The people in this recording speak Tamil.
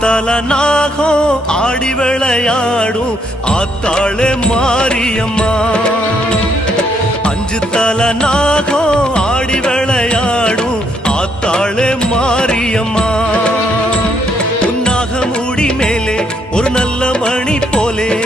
தல நாகம் ஆடி விளையாடும் ஆத்தாளே மாரியம்மா. அஞ்சு தல நாகம் ஆடி விளையாடும் ஆத்தாளே மாரியம்மா. உன்னாக மூடி மேலே ஒரு நல்ல மணி போலே.